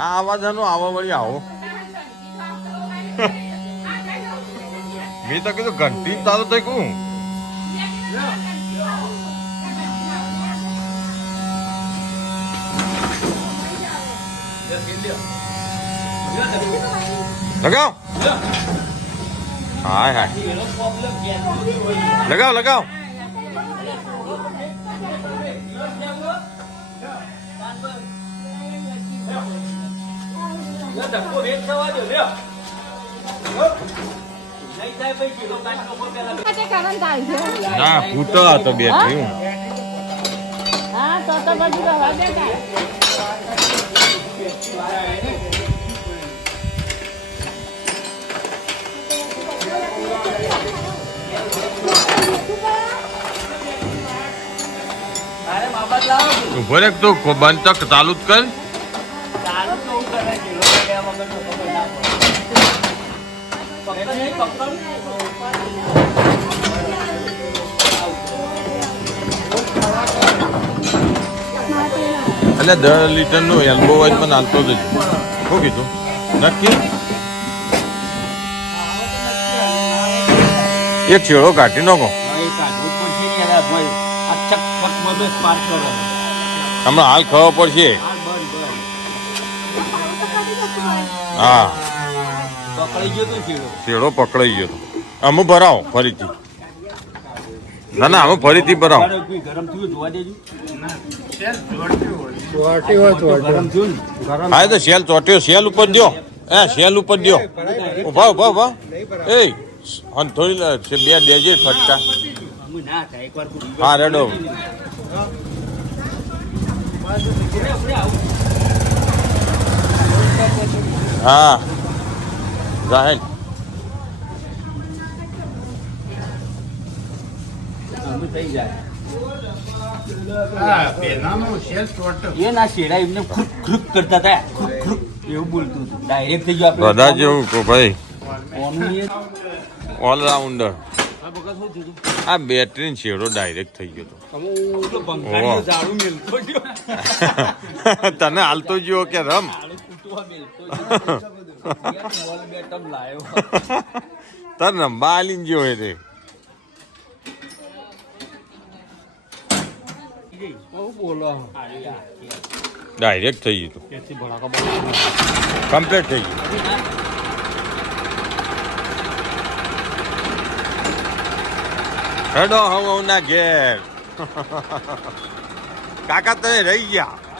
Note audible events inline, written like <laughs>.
આ અવાજ આનો આવા વળી આવો મેં તો કીધું ઘંટી ચાલુ થઈ કહું લગાવ હાય હાય લગાવ લગાવ છે. ના ફૂટો હતો બે થયું. હા તો તો બધું રવા દે કાંઈ. ઊભો રે તું બંધ તક ચાલુ કર. એટલે દસ લીટરનું એલ્બો વાઇઝ પણ હાલતો જ શું કીધું? નક્કી? એક છેડો કાઢી નાખો. હમણાં હાલ ખબર પડશે. હા. શેડો? પકડાઈ ગયો અમુ ભરાવો ફરીથી. ના ના અમુ ફરીથી ભરાવો. ગરમ થયું જોવા દેજો. હા તો સેલ ચોટ્યો સેલ ઉપર દ્યો. હા સેલ ઉપર દ્યો. ઊભા ઊભા ઊભા. એ થોડી લે, બે દેજે ફટકા. અમે ના થાય એકવાર પૂછ્યું. હા રેડો. હા. જાહેર. બધા જેવું ભાઈ. ઓલરાઉન્ડર આ બેટરી છેડો ડાયરેક્ટ થઈ ગયો <laughs> તને હાલતો ગયો કે રમ? ઝાડુ નંબા આલીને ગયો. હે રે ડાયરેક્ટ થઈ ગયું. કમ્પ્લીટ થઈ ગયું. હેડો હું ના ઘેર. <laughs> કાકા તમે રહી ગયા.